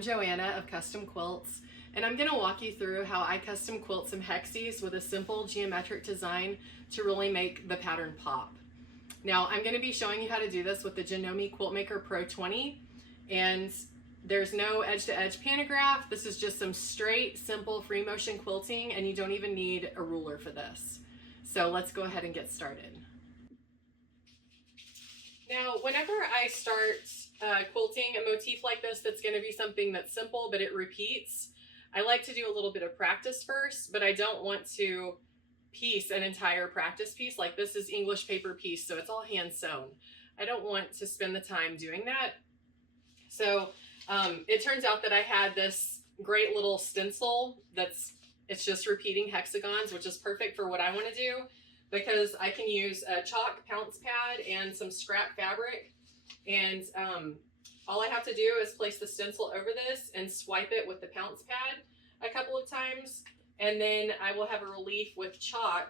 I'm Joanna of Custom Quilts, and I'm going to walk you through how I custom quilt some hexies with a simple geometric design to really make the pattern pop. Now, I'm going to be showing you how to do this with the Janome Quilt Maker Pro 20, and there's no edge-to-edge pantograph. This is just some straight, simple free motion quilting, and you don't even need a ruler for this. So let's go ahead and get started. Now, whenever I start quilting a motif like this, that's going to be something that's simple, but it repeats, I like to do a little bit of practice first, but I don't want to piece an entire practice piece. Like this is English paper piece, so it's all hand sewn. I don't want to spend the time doing that. So it turns out that I had this great little stencil it's just repeating hexagons, which is perfect for what I want to do, because I can use a chalk pounce pad and some scrap fabric, and all I have to do is place the stencil over this and swipe it with the pounce pad a couple of times, and then I will have a relief with chalk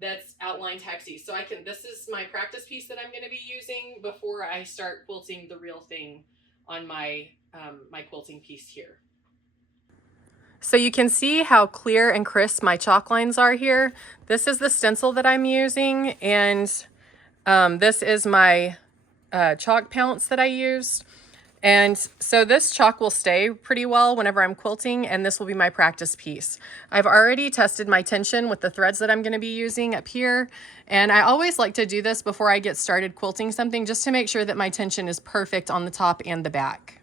that's outlined hexies. So this is my practice piece that I'm going to be using before I start quilting the real thing on my my quilting piece here. So you can see how clear and crisp my chalk lines are here. This is the stencil that I'm using, and this is my chalk pounce that I used. And so this chalk will stay pretty well whenever I'm quilting, and this will be my practice piece. I've already tested my tension with the threads that I'm going to be using up here, and I always like to do this before I get started quilting something, just to make sure that my tension is perfect on the top and the back.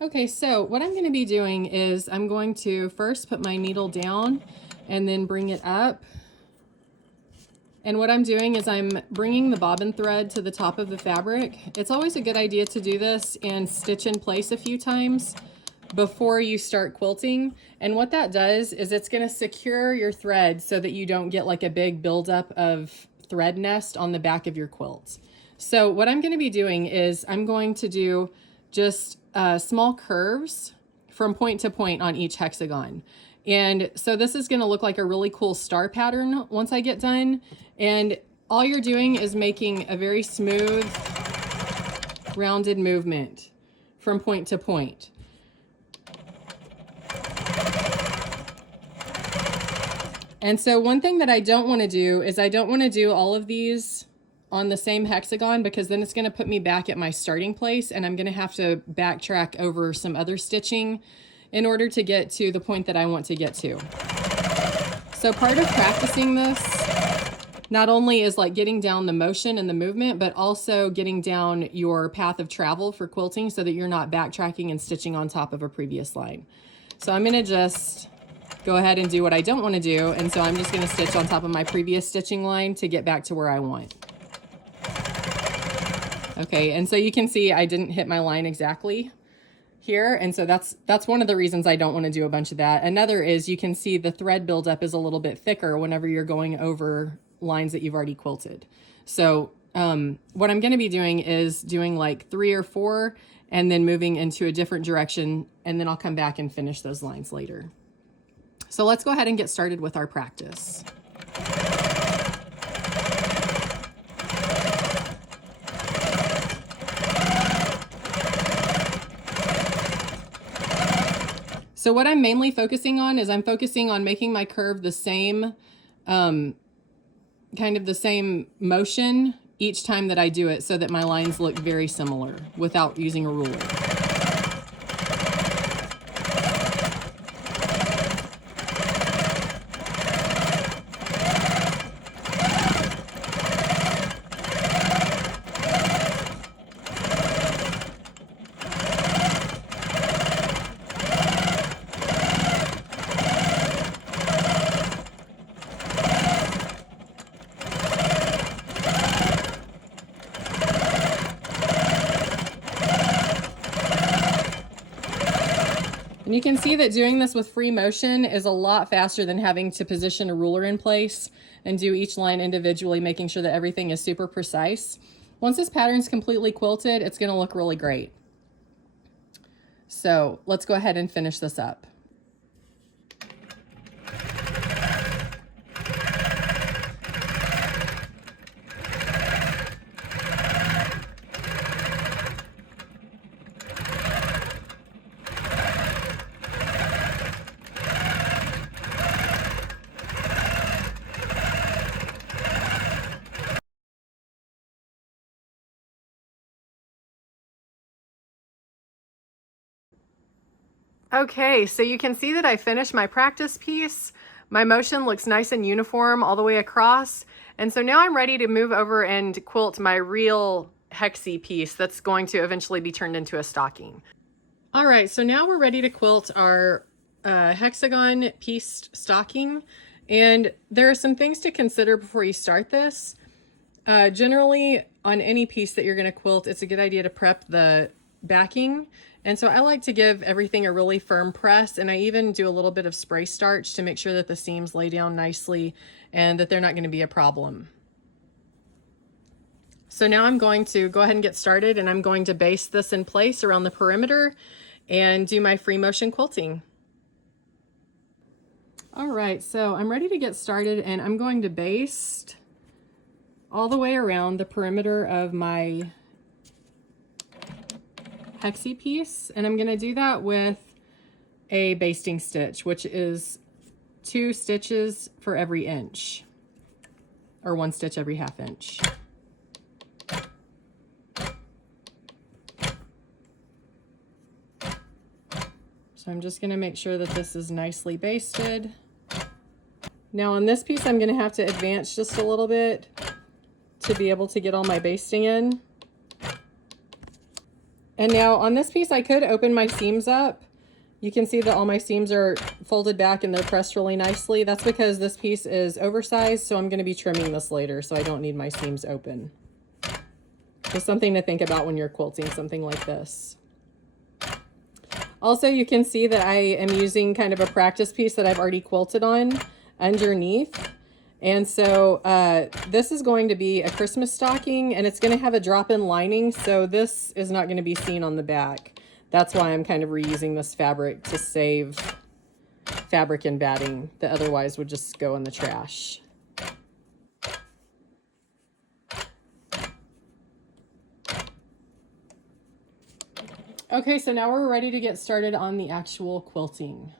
Okay, so what I'm going to be doing is I'm going to first put my needle down and then bring it up. And what I'm doing is I'm bringing the bobbin thread to the top of the fabric. It's always a good idea to do this and stitch in place a few times before you start quilting. And what that does is it's going to secure your thread so that you don't get like a big buildup of thread nest on the back of your quilt. So what I'm going to be doing is I'm going to do just small curves from point to point on each hexagon. And so this is going to look like a really cool star pattern once I get done. And all you're doing is making a very smooth, rounded movement from point to point. And so one thing that I don't want to do is I don't want to do all of these on the same hexagon, because then it's going to put me back at my starting place, and I'm going to have to backtrack over some other stitching in order to get to the point that I want to get to. So part of practicing this not only is like getting down the motion and the movement, but also getting down your path of travel for quilting so that you're not backtracking and stitching on top of a previous line. So I'm going to just go ahead and do what I don't want to do, and so I'm just going to stitch on top of my previous stitching line to get back to where I want. Okay, and so you can see I didn't hit my line exactly here, and so that's one of the reasons I don't want to do a bunch of that. Another is you can see the thread buildup is a little bit thicker whenever you're going over lines that you've already quilted. So what I'm going to be doing is doing like 3 or 4 and then moving into a different direction, and then I'll come back and finish those lines later. So let's go ahead and get started with our practice. So what I'm mainly focusing on is I'm focusing on making my curve the same, kind of the same motion each time that I do it, so that my lines look very similar without using a ruler. And you can see that doing this with free motion is a lot faster than having to position a ruler in place and do each line individually, making sure that everything is super precise. Once this pattern's completely quilted, it's going to look really great. So let's go ahead and finish this up. Okay, so you can see that I finished my practice piece. My motion looks nice and uniform all the way across. And so now I'm ready to move over and quilt my real hexie piece that's going to eventually be turned into a stocking. All right, so now we're ready to quilt our hexagon pieced stocking. And there are some things to consider before you start this. Generally, on any piece that you're going to quilt, it's a good idea to prep the backing. And so I like to give everything a really firm press, and I even do a little bit of spray starch to make sure that the seams lay down nicely and that they're not going to be a problem. So now I'm going to go ahead and get started, and I'm going to baste this in place around the perimeter and do my free motion quilting. All right, so I'm ready to get started, and I'm going to baste all the way around the perimeter of my hexie piece, and I'm going to do that with a basting stitch, which is 2 stitches for every inch, or 1 stitch every half inch. So I'm just going to make sure that this is nicely basted. Now on this piece I'm going to have to advance just a little bit to be able to get all my basting in. And now on this piece I could open my seams up. You can see that all my seams are folded back and they're pressed really nicely. That's because this piece is oversized, so I'm going to be trimming this later, so I don't need my seams open. Just something to think about when you're quilting something like this. Also, you can see that I am using kind of a practice piece that I've already quilted on underneath. And so this is going to be a Christmas stocking, and it's going to have a drop-in lining, so this is not going to be seen on the back. That's why I'm kind of reusing this fabric to save fabric and batting that otherwise would just go in the trash. Okay, so now we're ready to get started on the actual quilting.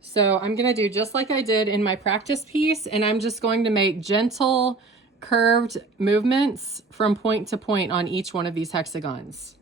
So I'm going to do just like I did in my practice piece, and I'm just going to make gentle curved movements from point to point on each one of these hexagons.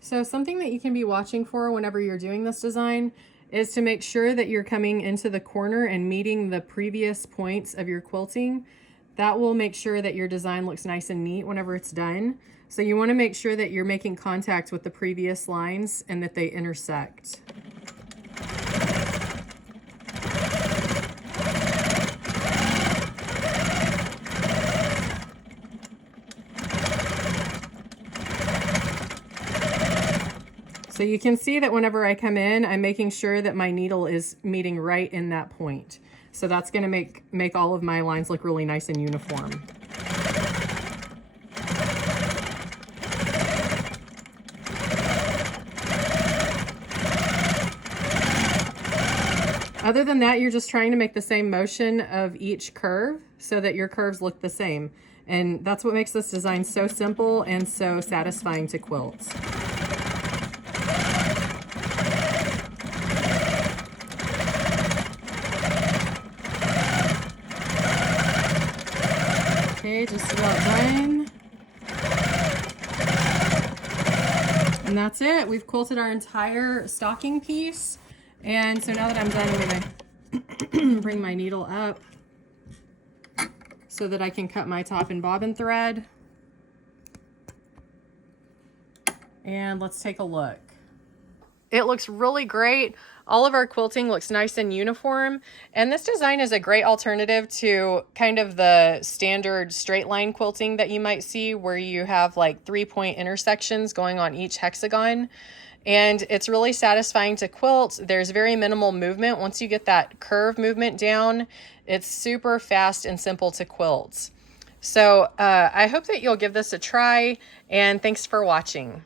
So something that you can be watching for whenever you're doing this design is to make sure that you're coming into the corner and meeting the previous points of your quilting. That will make sure that your design looks nice and neat whenever it's done. So you want to make sure that you're making contact with the previous lines and that they intersect. So you can see that whenever I come in, I'm making sure that my needle is meeting right in that point. So that's going to make all of my lines look really nice and uniform. Other than that, you're just trying to make the same motion of each curve so that your curves look the same. And that's what makes this design so simple and so satisfying to quilt. Okay, just about done. And that's it. We've quilted our entire stocking piece. And so now that I'm done, I'm gonna bring my needle up so that I can cut my top and bobbin thread. And let's take a look. It looks really great. All of our quilting looks nice and uniform. And this design is a great alternative to kind of the standard straight line quilting that you might see, where you have like 3-point intersections going on each hexagon. And it's really satisfying to quilt. There's very minimal movement. Once you get that curve movement down, it's super fast and simple to quilt. So I hope that you'll give this a try, and thanks for watching.